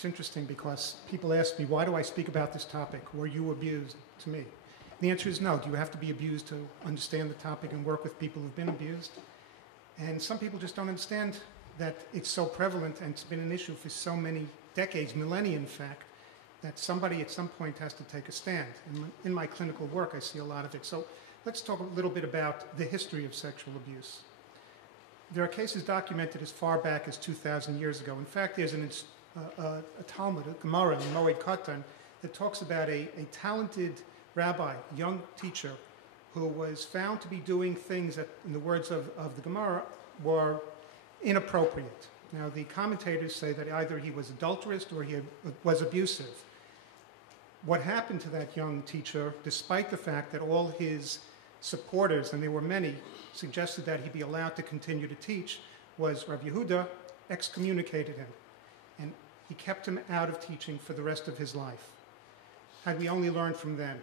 It's interesting because people ask me, why do I speak about this topic? Were you abused? To me, the answer is no. Do you have to be abused to understand the topic and work with people who've been abused? And some people just don't understand that it's so prevalent and it's been an issue for so many decades, millennia in fact, that somebody at some point has to take a stand. In my clinical work, I see a lot of it. So let's talk a little bit about the history of sexual abuse. There are cases documented as far back as 2,000 years ago. In fact, there's a Talmud, a Gemara in Moed Katan, that talks about a talented rabbi, young teacher, who was found to be doing things that, in the words of the Gemara, were inappropriate. Now, the commentators say that either he was adulterous or he was abusive. What happened to that young teacher, despite the fact that all his supporters, and there were many, suggested that he be allowed to continue to teach, was Rabbi Yehuda excommunicated him, and he kept him out of teaching for the rest of his life. Had we only learned from then.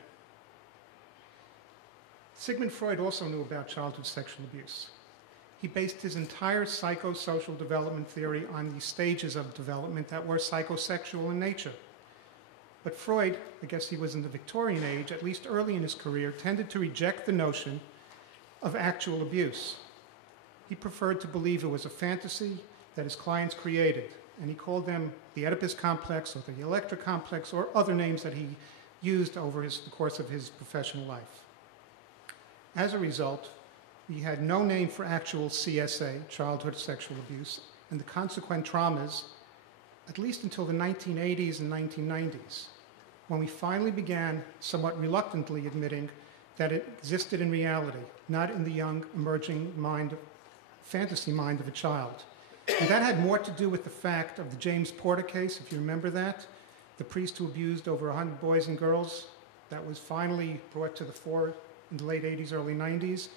Sigmund Freud also knew about childhood sexual abuse. He based his entire psychosocial development theory on the stages of development that were psychosexual in nature. But Freud, I guess he was in the Victorian age, at least early in his career, tended to reject the notion of actual abuse. He preferred to believe it was a fantasy that his clients created, and he called them the Oedipus complex or the Electra complex or other names that he used over the course of his professional life. As a result, we had no name for actual CSA, childhood sexual abuse, and the consequent traumas, at least until the 1980s and 1990s, when we finally began, somewhat reluctantly, admitting that it existed in reality, not in the young, emerging mind, fantasy mind of a child. And that had more to do with the fact of the James Porter case, if you remember that, the priest who abused over 100 boys and girls, that was finally brought to the fore in the late 80s, early 90s.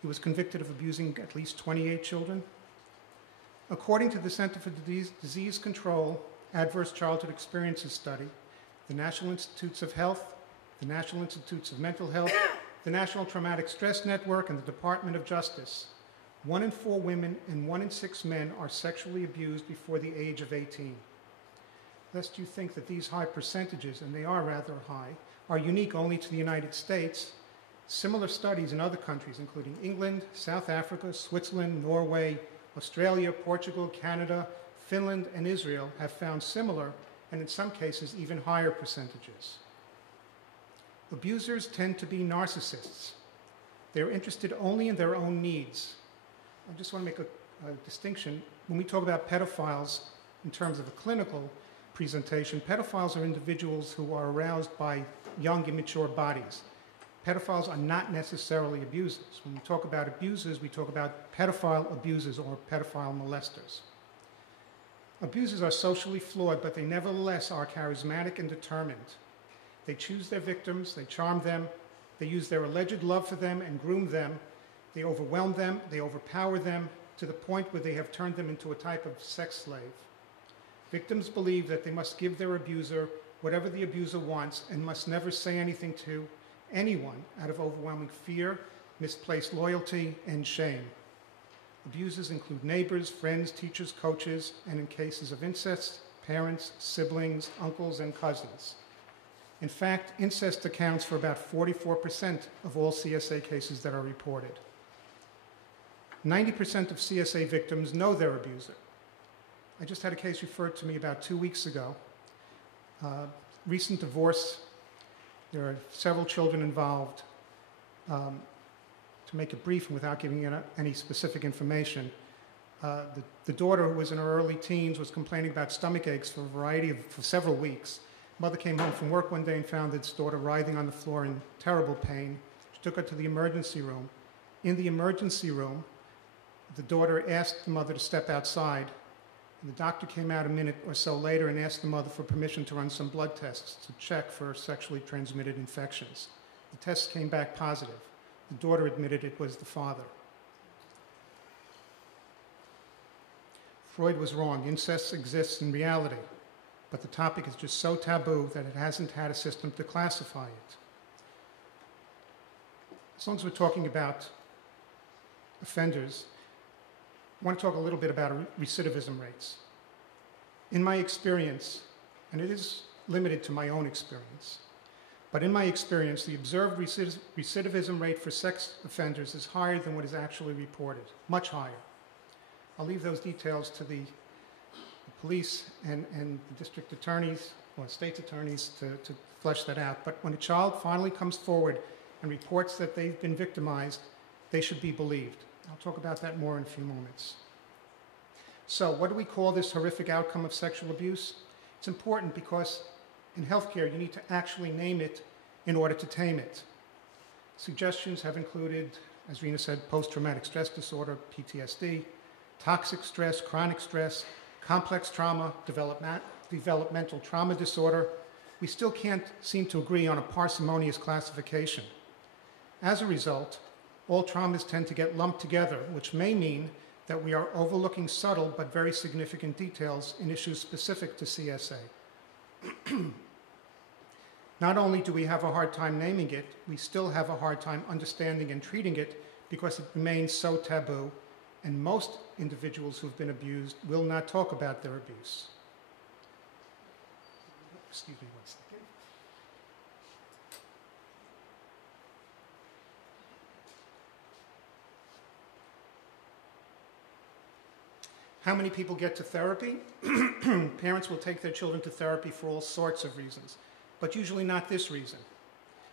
He was convicted of abusing at least 28 children. According to the Center for Disease Control Adverse Childhood Experiences Study, the National Institutes of Health, the National Institutes of Mental Health, the National Traumatic Stress Network, and the Department of Justice, 1 in 4 women and 1 in 6 men are sexually abused before the age of 18. Lest you think that these high percentages, and they are rather high, are unique only to the United States, similar studies in other countries, including England, South Africa, Switzerland, Norway, Australia, Portugal, Canada, Finland, and Israel have found similar, and in some cases, even higher percentages. Abusers tend to be narcissists. They're interested only in their own needs. I just want to make a distinction. When we talk about pedophiles in terms of a clinical presentation, pedophiles are individuals who are aroused by young, immature bodies. Pedophiles are not necessarily abusers. When we talk about abusers, we talk about pedophile abusers or pedophile molesters. Abusers are socially flawed, but they nevertheless are charismatic and determined. They choose their victims, they charm them, they use their alleged love for them and groom them. They overwhelm them, they overpower them to the point where they have turned them into a type of sex slave. Victims believe that they must give their abuser whatever the abuser wants and must never say anything to anyone out of overwhelming fear, misplaced loyalty, and shame. Abusers include neighbors, friends, teachers, coaches, and in cases of incest, parents, siblings, uncles, and cousins. In fact, incest accounts for about 44% of all CSA cases that are reported. 90% of CSA victims know their abuser. I just had a case referred to me about 2 weeks ago. Recent divorce. There are several children involved. To make it brief and without giving any specific information, the daughter, who was in her early teens, was complaining about stomach aches for several weeks. Mother came home from work one day and found its daughter writhing on the floor in terrible pain. She took her to the emergency room. In the emergency room, the daughter asked the mother to step outside. And the doctor came out a minute or so later and asked the mother for permission to run some blood tests to check for sexually transmitted infections. The tests came back positive. The daughter admitted it was the father. Freud was wrong. Incest exists in reality, but the topic is just so taboo that it hasn't had a system to classify it. As long as we're talking about offenders, I want to talk a little bit about recidivism rates. In my experience, and it is limited to my own experience. But in my experience, the observed recidivism rate for sex offenders is higher than what is actually reported, much higher. I'll leave those details to the police and the district attorneys or state's attorneys to flesh that out. But when a child finally comes forward and reports that they've been victimized, they should be believed. I'll talk about that more in a few moments. So what do we call this horrific outcome of sexual abuse? It's important because in healthcare, you need to actually name it in order to tame it. Suggestions have included, as Rena said, post-traumatic stress disorder, PTSD, toxic stress, chronic stress, complex trauma, developmental trauma disorder. We still can't seem to agree on a parsimonious classification. As a result, all traumas tend to get lumped together, which may mean that we are overlooking subtle but very significant details in issues specific to CSA. Not only do we have a hard time naming it, we still have a hard time understanding and treating it because it remains so taboo, and most individuals who've been abused will not talk about their abuse. Excuse me one second. How many people get to therapy? Parents will take their children to therapy for all sorts of reasons, but usually not this reason.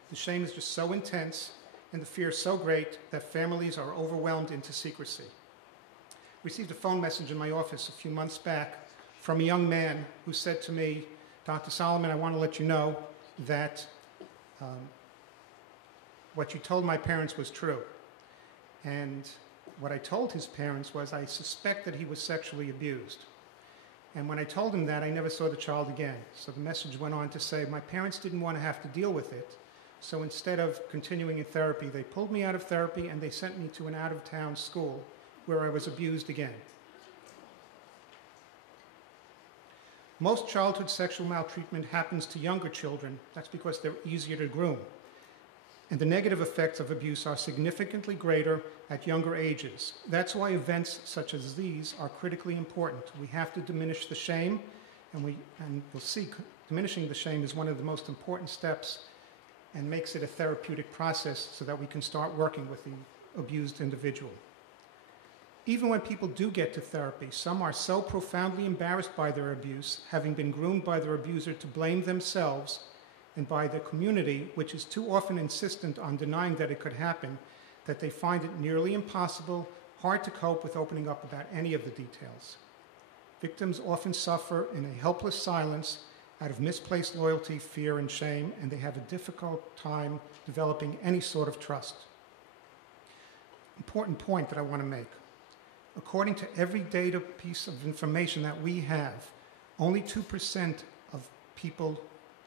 The shame is just so intense and the fear so great that families are overwhelmed into secrecy. I received a phone message in my office a few months back from a young man who said to me, Dr. Salamon, I want to let you know that what you told my parents was true. And what I told his parents was I suspect that he was sexually abused. And when I told him that, I never saw the child again. So the message went on to say, my parents didn't want to have to deal with it. So instead of continuing in therapy, they pulled me out of therapy and they sent me to an out-of-town school where I was abused again. Most childhood sexual maltreatment happens to younger children. That's because they're easier to groom. And the negative effects of abuse are significantly greater at younger ages. That's why events such as these are critically important. We have to diminish the shame, and you'll see diminishing the shame is one of the most important steps and makes it a therapeutic process so that we can start working with the abused individual. Even when people do get to therapy, some are so profoundly embarrassed by their abuse, having been groomed by their abuser to blame themselves and by the community, which is too often insistent on denying that it could happen, that they find it nearly impossible, hard to cope with opening up about any of the details. Victims often suffer in a helpless silence out of misplaced loyalty, fear, and shame, and they have a difficult time developing any sort of trust. Important point that I want to make. According to every data piece of information that we have, only 2% of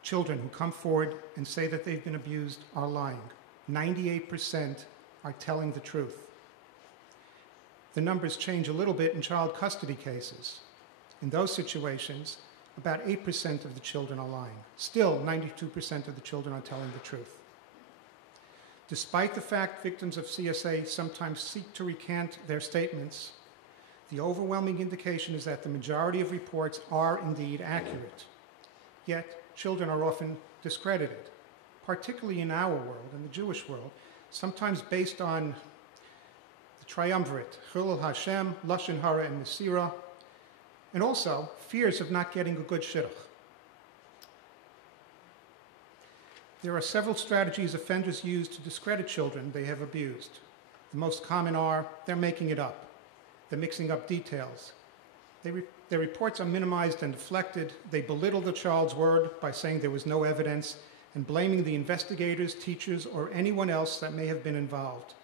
children who come forward and say that they've been abused are lying. 98% are telling the truth. The numbers change a little bit in child custody cases. In those situations, about 8% of the children are lying. Still, 92% of the children are telling the truth. Despite the fact victims of CSA sometimes seek to recant their statements, the overwhelming indication is that the majority of reports are indeed accurate. Yet, children are often discredited, particularly in our world, in the Jewish world, sometimes based on the triumvirate, Chilul Hashem, Lashon Hara, and Mesira, and also fears of not getting a good shidduch. There are several strategies offenders use to discredit children they have abused. The most common are, they're making it up. They're mixing up details. Their reports are minimized and deflected. They belittle the child's word by saying there was no evidence and blaming the investigators, teachers, or anyone else that may have been involved.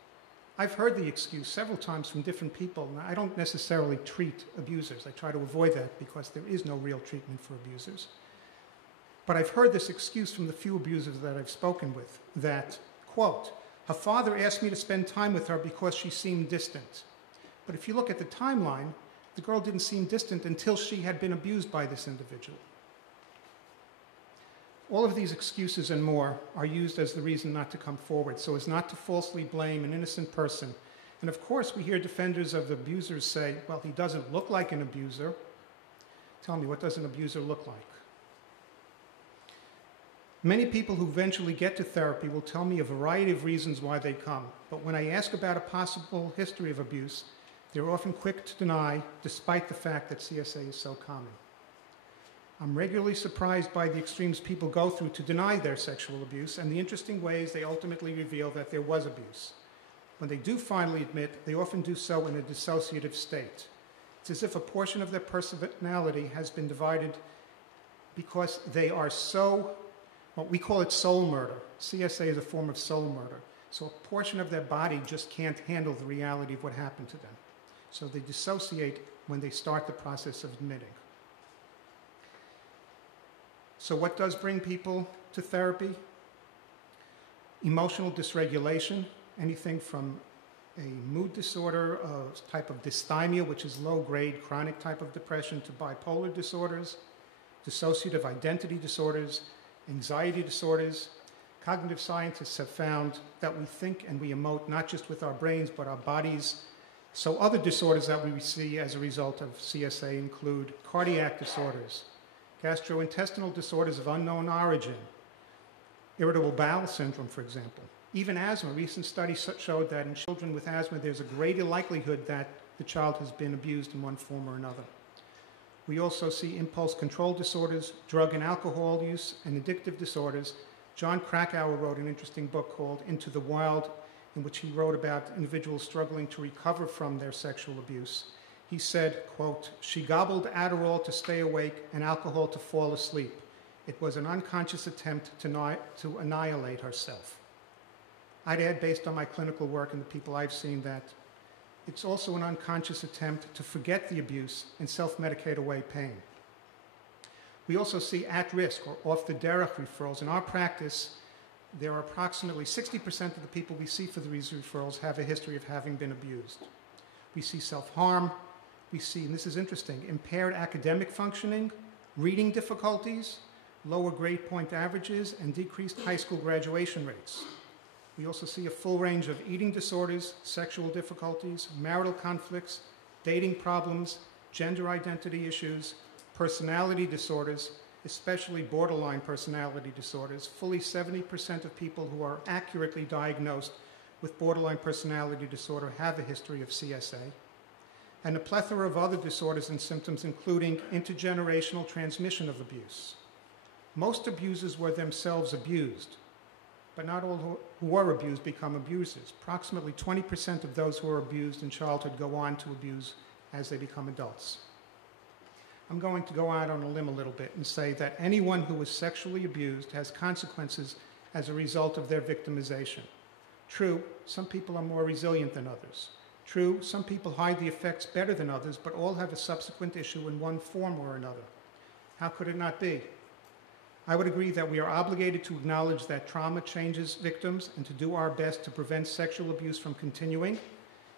I've heard the excuse several times from different people. Now, I don't necessarily treat abusers. I try to avoid that because there is no real treatment for abusers. But I've heard this excuse from the few abusers that I've spoken with that, quote, her father asked me to spend time with her because she seemed distant. But if you look at the timeline, the girl didn't seem distant until she had been abused by this individual. All of these excuses and more are used as the reason not to come forward, so as not to falsely blame an innocent person. And of course, we hear defenders of abusers say, well, he doesn't look like an abuser. Tell me, what does an abuser look like? Many people who eventually get to therapy will tell me a variety of reasons why they come, but when I ask about a possible history of abuse, they're often quick to deny, despite the fact that CSA is so common. I'm regularly surprised by the extremes people go through to deny their sexual abuse and the interesting ways they ultimately reveal that there was abuse. When they do finally admit, they often do so in a dissociative state. It's as if a portion of their personality has been divided because they are so, well, we call it soul murder. CSA is a form of soul murder. So a portion of their body just can't handle the reality of what happened to them. So they dissociate when they start the process of admitting. So what does bring people to therapy? Emotional dysregulation, anything from a mood disorder, a type of dysthymia, which is low-grade chronic type of depression, to bipolar disorders, dissociative identity disorders, anxiety disorders. Cognitive scientists have found that we think and we emote not just with our brains, but our bodies. So other disorders that we see as a result of CSA include cardiac disorders, gastrointestinal disorders of unknown origin, irritable bowel syndrome, for example. Even asthma. Recent studies showed that in children with asthma, there's a greater likelihood that the child has been abused in one form or another. We also see impulse control disorders, drug and alcohol use, and addictive disorders. John Krakauer wrote an interesting book called Into the Wild, in which he wrote about individuals struggling to recover from their sexual abuse. He said, quote, "She gobbled Adderall to stay awake and alcohol to fall asleep. It was an unconscious attempt to annihilate herself." I'd add, based on my clinical work and the people I've seen, that it's also an unconscious attempt to forget the abuse and self-medicate away pain. We also see at-risk or off-the-derech referrals. In our practice, there are approximately 60% of the people we see for these referrals have a history of having been abused. We see self-harm. We see, and this is interesting, impaired academic functioning, reading difficulties, lower grade point averages, and decreased high school graduation rates. We also see a full range of eating disorders, sexual difficulties, marital conflicts, dating problems, gender identity issues, personality disorders, especially borderline personality disorders. Fully 70% of people who are accurately diagnosed with borderline personality disorder have a history of CSA, and a plethora of other disorders and symptoms, including intergenerational transmission of abuse. Most abusers were themselves abused, but not all who were abused become abusers. Approximately 20% of those who are abused in childhood go on to abuse as they become adults. I'm going to go out on a limb a little bit and say that anyone who was sexually abused has consequences as a result of their victimization. True, some people are more resilient than others. True, some people hide the effects better than others, but all have a subsequent issue in one form or another. How could it not be? I would agree that we are obligated to acknowledge that trauma changes victims and to do our best to prevent sexual abuse from continuing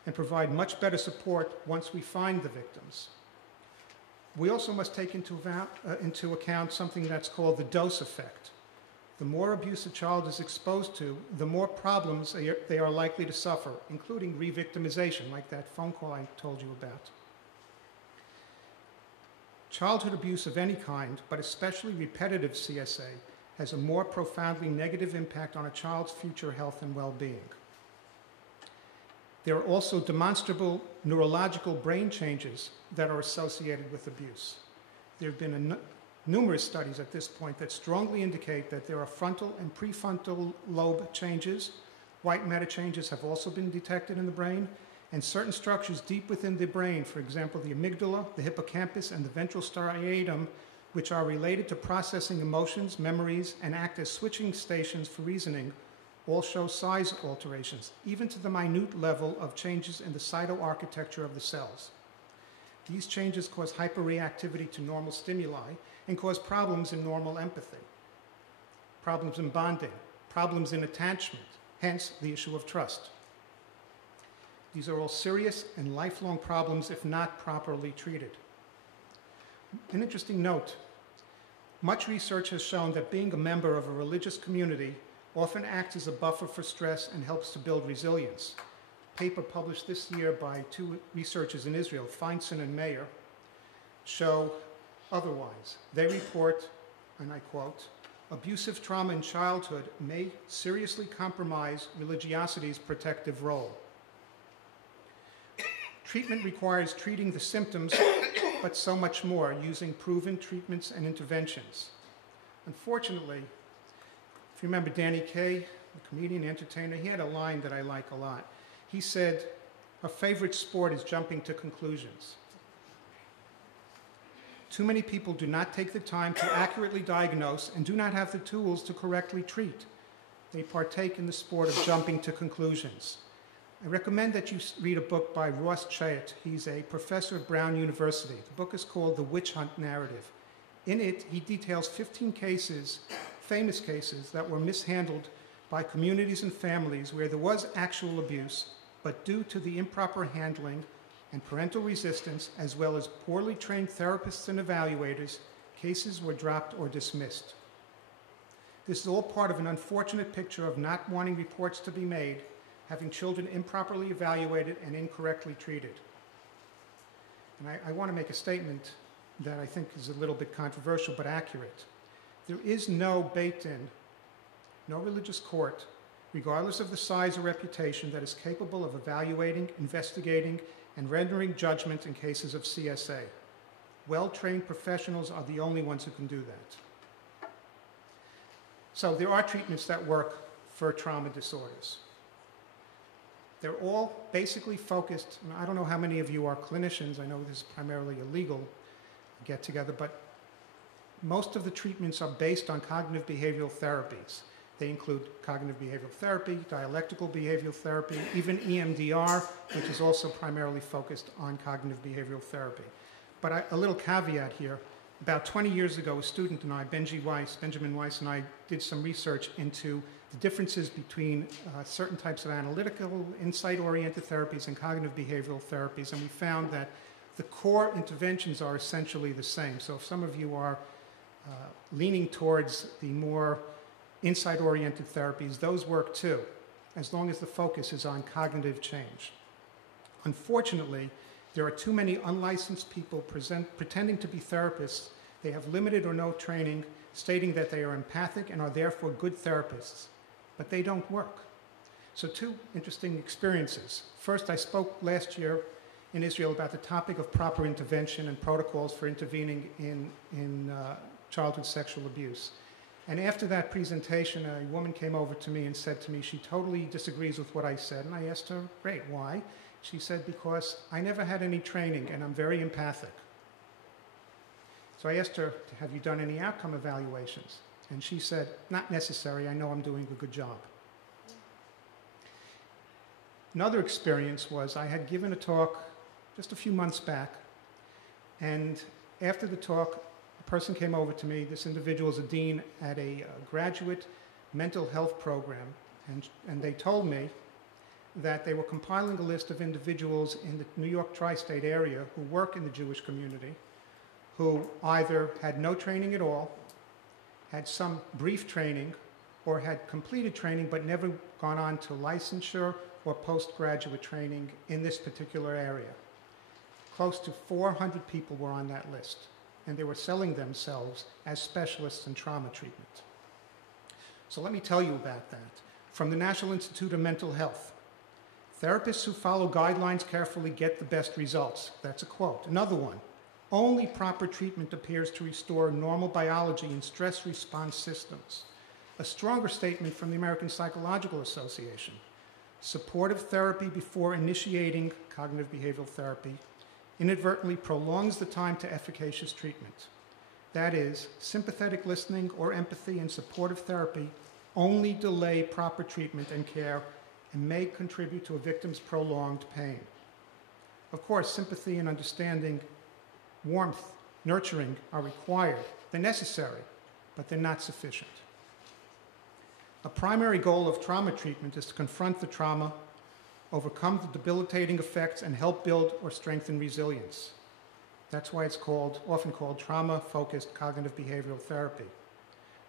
and provide much better support once we find the victims. We also must take into account something that's called the dose effect. The more abuse a child is exposed to, the more problems they are likely to suffer, including re-victimization, like that phone call I told you about. Childhood abuse of any kind, but especially repetitive CSA, has a more profoundly negative impact on a child's future health and well-being. There are also demonstrable neurological brain changes that are associated with abuse. There have been numerous studies at this point that strongly indicate that there are frontal and prefrontal lobe changes. White matter changes have also been detected in the brain, and certain structures deep within the brain, for example, the amygdala, the hippocampus, and the ventral striatum, which are related to processing emotions, memories, and act as switching stations for reasoning, all show size alterations, even to the minute level of changes in the cytoarchitecture of the cells. These changes cause hyperreactivity to normal stimuli and cause problems in normal empathy, problems in bonding, problems in attachment, hence the issue of trust. These are all serious and lifelong problems if not properly treated. An interesting note, much research has shown that being a member of a religious community often acts as a buffer for stress and helps to build resilience. A paper published this year by two researchers in Israel, Feinstein and Mayer, show otherwise. They report, and I quote, Abusive trauma in childhood may seriously compromise religiosity's protective role. Treatment requires treating the symptoms, but so much more, using proven treatments and interventions. Unfortunately, if you remember Danny Kaye, the comedian, entertainer, he had a line that I like a lot. He said, "Our favorite sport is jumping to conclusions." Too many people do not take the time to accurately diagnose and do not have the tools to correctly treat. They partake in the sport of jumping to conclusions. I recommend that you read a book by Ross Chayet. He's a professor at Brown University. The book is called The Witch Hunt Narrative. In it, he details 15 cases, famous cases, that were mishandled by communities and families where there was actual abuse, but due to the improper handling and parental resistance, as well as poorly trained therapists and evaluators, cases were dropped or dismissed. This is all part of an unfortunate picture of not wanting reports to be made, having children improperly evaluated and incorrectly treated. And I want to make a statement that I think is a little bit controversial but accurate. There is no beit-din, no religious court, regardless of the size or reputation, that is capable of evaluating, investigating, and rendering judgment in cases of CSA. Well-trained professionals are the only ones who can do that. So there are treatments that work for trauma disorders. They're all basically focused, and I don't know how many of you are clinicians, I know this is primarily a legal get-together, but most of the treatments are based on cognitive behavioral therapies. They include cognitive behavioral therapy, dialectical behavioral therapy, even EMDR, which is also primarily focused on cognitive behavioral therapy. But a little caveat here. About 20 years ago, a student and I, Benjamin Weiss, and I did some research into the differences between certain types of analytical, insight-oriented therapies and cognitive behavioral therapies, and we found that the core interventions are essentially the same. So if some of you are leaning towards the more insight-oriented therapies, those work too, as long as the focus is on cognitive change. Unfortunately, there are too many unlicensed people pretending to be therapists. They have limited or no training, stating that they are empathic and are therefore good therapists, but they don't work. So two interesting experiences. First, I spoke last year in Israel about the topic of proper intervention and protocols for intervening in childhood sexual abuse. And after that presentation, a woman came over to me and said to me she totally disagrees with what I said. And I asked her, great, why? She said, because I never had any training and I'm very empathic. So I asked her, have you done any outcome evaluations? And she said, not necessary, I know I'm doing a good job. Another experience was I had given a talk just a few months back, and after the talk, a person came over to me. This individual is a dean at a graduate mental health program, and they told me that they were compiling a list of individuals in the New York tri-state area who work in the Jewish community, who either had no training at all, had some brief training, or had completed training but never gone on to licensure or postgraduate training in this particular area. Close to 400 people were on that list, and they were selling themselves as specialists in trauma treatment. So let me tell you about that. From the National Institute of Mental Health, therapists who follow guidelines carefully get the best results. That's a quote. Another one, only proper treatment appears to restore normal biology and stress response systems. A stronger statement from the American Psychological Association. Supportive therapy before initiating cognitive behavioral therapy inadvertently prolongs the time to efficacious treatment. That is, sympathetic listening or empathy and supportive therapy only delay proper treatment and care and may contribute to a victim's prolonged pain. Of course, sympathy and understanding, warmth, nurturing are required. They're necessary, but they're not sufficient. A primary goal of trauma treatment is to confront the trauma, overcome the debilitating effects, and help build or strengthen resilience. That's why it's often called trauma-focused cognitive behavioral therapy.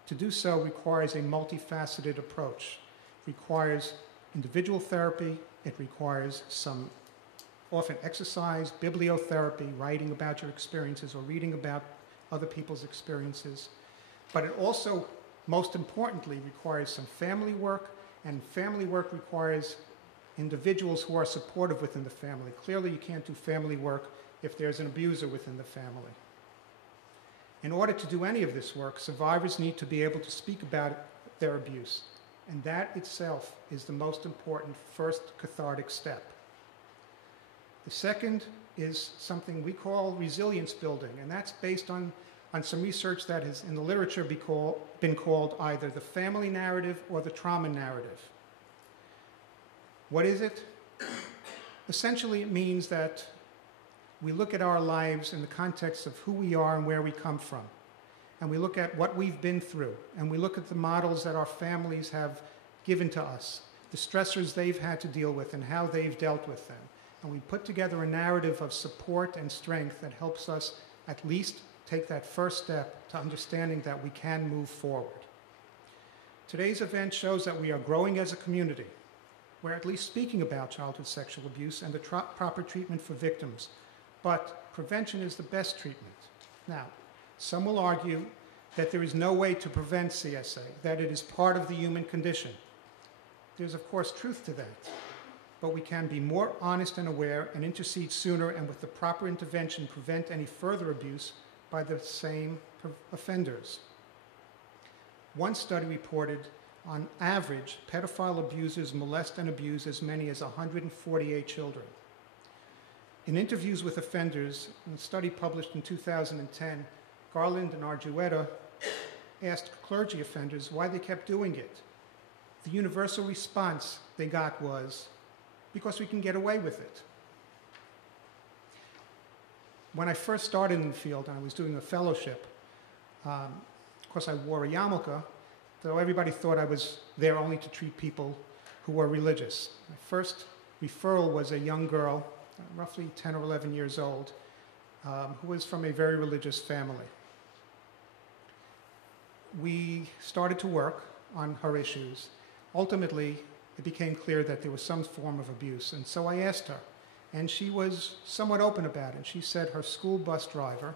To do so requires a multifaceted approach. It requires individual therapy, it requires some often exercise, bibliotherapy, writing about your experiences or reading about other people's experiences. But it also most importantly, requires some family work, and family work requires individuals who are supportive within the family. Clearly, you can't do family work if there's an abuser within the family. In order to do any of this work, survivors need to be able to speak about their abuse, and that itself is the most important first cathartic step. The second is something we call resilience building, and that's based on some research that has in the literature been called either the family narrative or the trauma narrative. What is it? Essentially, it means that we look at our lives in the context of who we are and where we come from. And we look at what we've been through. And we look at the models that our families have given to us, the stressors they've had to deal with and how they've dealt with them. And we put together a narrative of support and strength that helps us at least take that first step to understanding that we can move forward. Today's event shows that we are growing as a community. We're at least speaking about childhood sexual abuse and the proper treatment for victims. But prevention is the best treatment. Now, some will argue that there is no way to prevent CSA, that it is part of the human condition. There's, of course, truth to that. But we can be more honest and aware and intercede sooner and with the proper intervention prevent any further abuse by the same offenders. One study reported, on average, pedophile abusers molest and abuse as many as 148 children. In interviews with offenders, in a study published in 2010, Garland and Argueta asked clergy offenders why they kept doing it. The universal response they got was, because we can get away with it. When I first started in the field and I was doing a fellowship, of course I wore a yarmulke, though everybody thought I was there only to treat people who were religious. My first referral was a young girl, roughly 10 or 11 years old, who was from a very religious family. We started to work on her issues. Ultimately, it became clear that there was some form of abuse, and so I asked her, and she was somewhat open about it. She said her school bus driver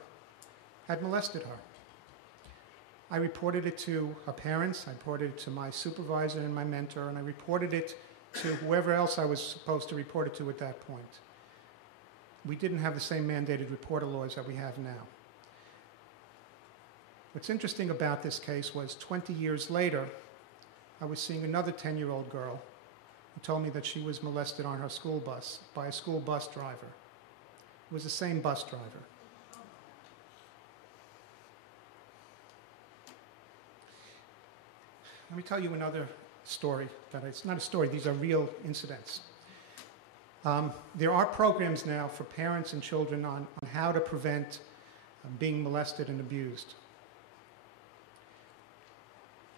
had molested her. I reported it to her parents, I reported it to my supervisor and my mentor, and I reported it to whoever else I was supposed to report it to at that point. We didn't have the same mandated reporter laws that we have now. What's interesting about this case was 20 years later, I was seeing another 10-year-old girl who told me that she was molested on her school bus by a school bus driver. It was the same bus driver. Let me tell you another story. It's not a story, these are real incidents. There are programs now for parents and children on how to prevent being molested and abused.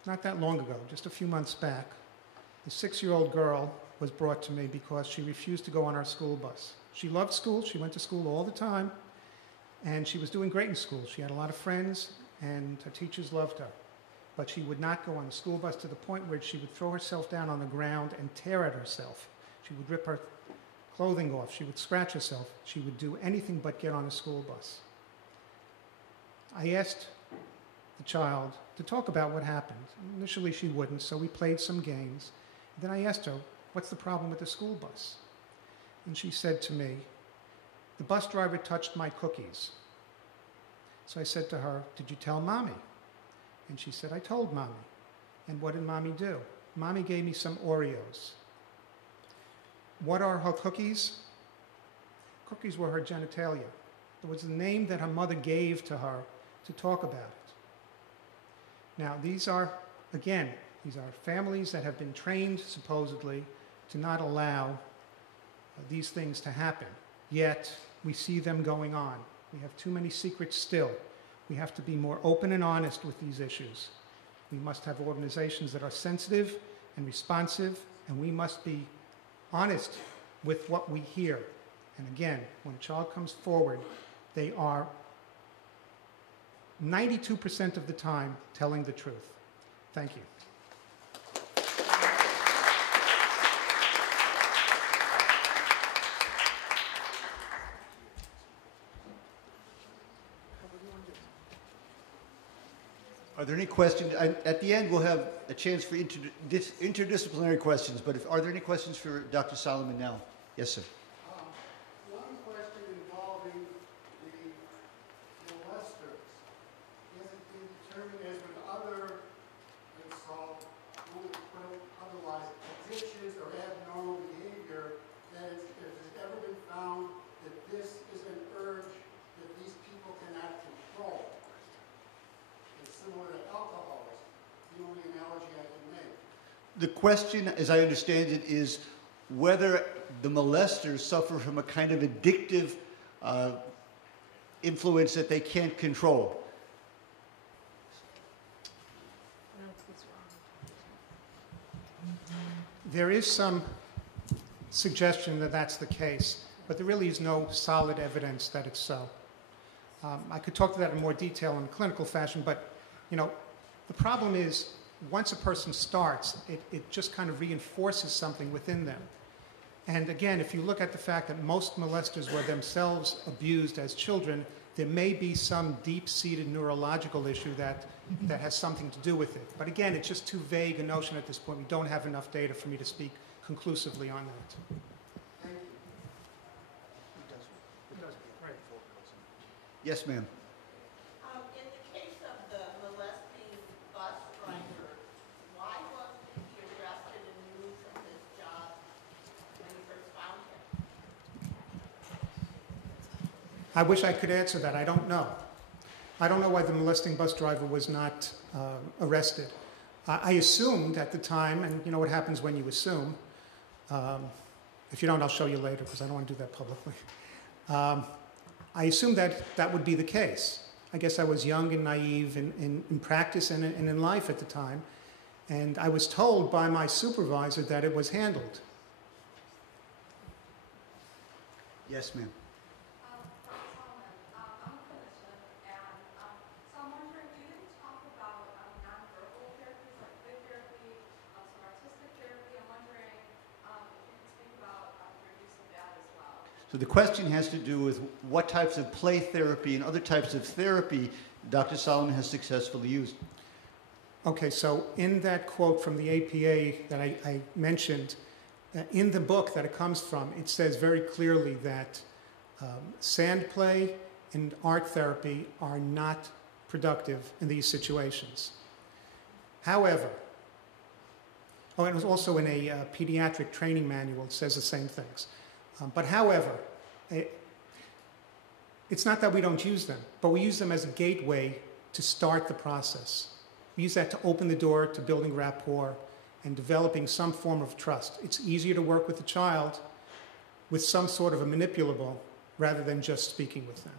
Not that long ago, just a few months back, a 6-year-old girl was brought to me because she refused to go on our school bus. She loved school, she went to school all the time, and she was doing great in school. She had a lot of friends, and her teachers loved her. But she would not go on the school bus to the point where she would throw herself down on the ground and tear at herself. She would rip her clothing off. She would scratch herself. She would do anything but get on a school bus. I asked the child to talk about what happened. Initially, she wouldn't, so we played some games. Then I asked her, what's the problem with the school bus? And she said to me, the bus driver touched my cookies. So I said to her, did you tell Mommy? And she said, I told Mommy. And what did Mommy do? Mommy gave me some Oreos. What are her cookies? Cookies were her genitalia. It was the name that her mother gave to her to talk about it. Now, these are families that have been trained, supposedly, to not allow these things to happen. Yet, we see them going on. We have too many secrets still. We have to be more open and honest with these issues. We must have organizations that are sensitive and responsive, and we must be honest with what we hear. And again, when a child comes forward, they are 92% of the time telling the truth. Thank you. there any questions? At the end, we'll have a chance for interdisciplinary questions, but are there any questions for Dr. Salamon now? Yes, sir. One question involving the molesters. Has it been determined, as with other assault, otherwise addictions or abnormal behavior, that it has ever been found that this is an urge that these people cannot control? It's similar to alcoholism, the only analogy I can make. The question, as I understand it, is whether the molesters suffer from a kind of addictive influence that they can't control. There is some suggestion that that's the case, but there really is no solid evidence that it's so. I could talk to that in more detail in a clinical fashion, but you know, the problem is once a person starts, it just kind of reinforces something within them. And again, if you look at the fact that most molesters were themselves abused as children, there may be some deep-seated neurological issue that has something to do with it. But again, it's just too vague a notion at this point. We don't have enough data for me to speak conclusively on that. Thank you. Yes, ma'am. In the case of the molesting bus driver, why wasn't he arrested and removed from his job when you first found him? I wish I could answer that. I don't know. I don't know why the molesting bus driver was not arrested. I assumed at the time, and you know what happens when you assume. If you don't, I'll show you later because I don't want to do that publicly. I assumed that that would be the case. I guess I was young and naive in practice and in life at the time. And I was told by my supervisor that it was handled. Yes, ma'am. Dr. Salamon, I'm a clinician, and so I'm wondering, you didn't talk about nonverbal therapies like play therapy, some artistic therapy. I'm wondering if you could speak about your use of that as well. So the question has to do with what types of play therapy and other types of therapy Dr. Salamon has successfully used. Okay, so in that quote from the APA that I mentioned, in the book that it comes from, it says very clearly that sand play and art therapy are not productive in these situations. However, it was also in a pediatric training manual, it says the same things. But however, it's not that we don't use them, but we use them as a gateway to start the process. We use that to open the door to building rapport and developing some form of trust. It's easier to work with a child with some sort of a manipulable rather than just speaking with them.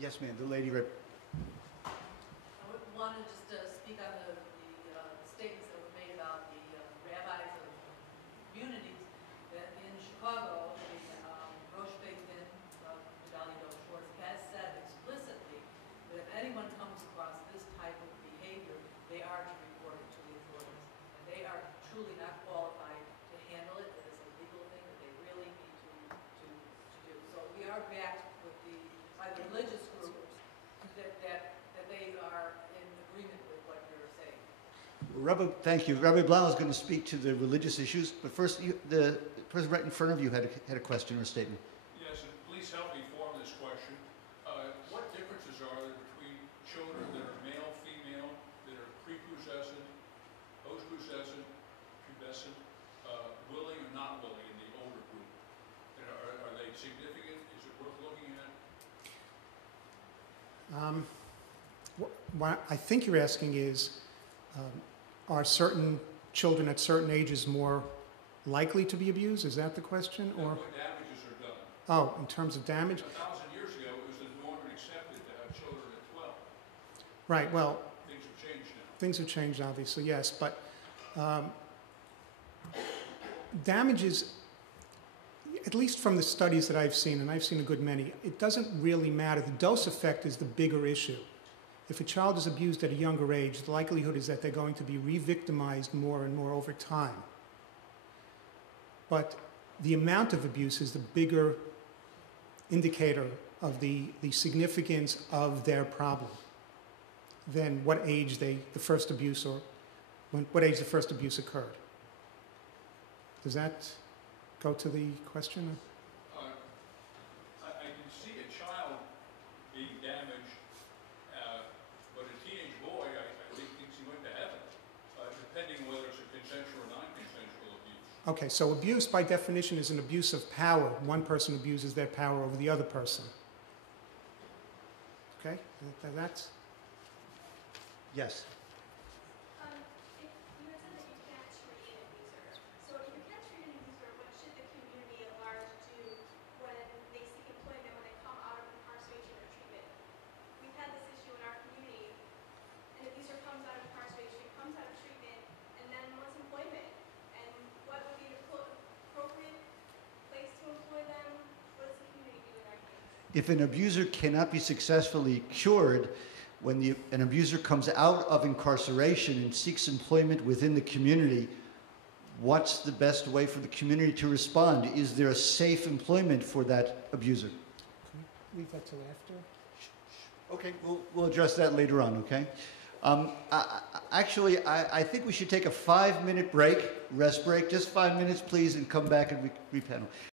Yes, ma'am. The lady right. I wanted just to speak on the statements that were made about the rabbis of communities that in Chicago, the Rosh Beit-Din, Gedalia Schwartz, has said explicitly that if anyone comes across this type of behavior, they are to report it to the authorities. And they are truly not qualified to handle it. It is a legal thing that they really need to do. So we are backed with by the religious groups that they are in agreement with what you're saying. Rabbi, thank you. Rabbi Blau is going to speak to the religious issues, but first, the person right in front of you had a question or a statement. Yes, and please help me form this question. What differences are there between children that are male, female, that are prepubescent, postpubescent, pubescent, willing or not willing in the older group? And are they significant? Is it worth looking at? What I think you're asking is, are certain children at certain ages more likely to be abused? Is that the question? Or What damages are done? oh, in terms of damage? 1,000 years ago, it was the norm and accepted to have children at 12. Right. Well, Things have changed now. things have changed, obviously, yes, but damages, at least from the studies that I've seen, and I've seen a good many, it doesn't really matter. The dose effect is the bigger issue. If a child is abused at a younger age, the likelihood is that they're going to be re-victimized more and more over time. But the amount of abuse is the bigger indicator of the significance of their problem than what age the first abuse what age the first abuse occurred. Does that go to the question? I can see a child being damaged, but a teenage boy, I think, thinks he went to heaven, depending whether it's a consensual or non-consensual abuse. Okay, so abuse by definition is an abuse of power. One person abuses their power over the other person. Okay, that's... Yes. If you had said that you can't treat an abuser, so if you can't treat an abuser, what should the community at large do when they seek employment, when they come out of incarceration or treatment? We've had this issue in our community. An abuser comes out of incarceration, comes out of treatment, and then wants employment. And what would be the appropriate place to employ them? What does the community do in that case? If an abuser cannot be successfully cured, when an abuser comes out of incarceration and seeks employment within the community, what's the best way for the community to respond? Is there a safe employment for that abuser? Can we leave that till after? Okay, we'll address that later on, okay? Actually, I think we should take a 5-minute break, rest break, just 5 minutes, please, and come back and repanel.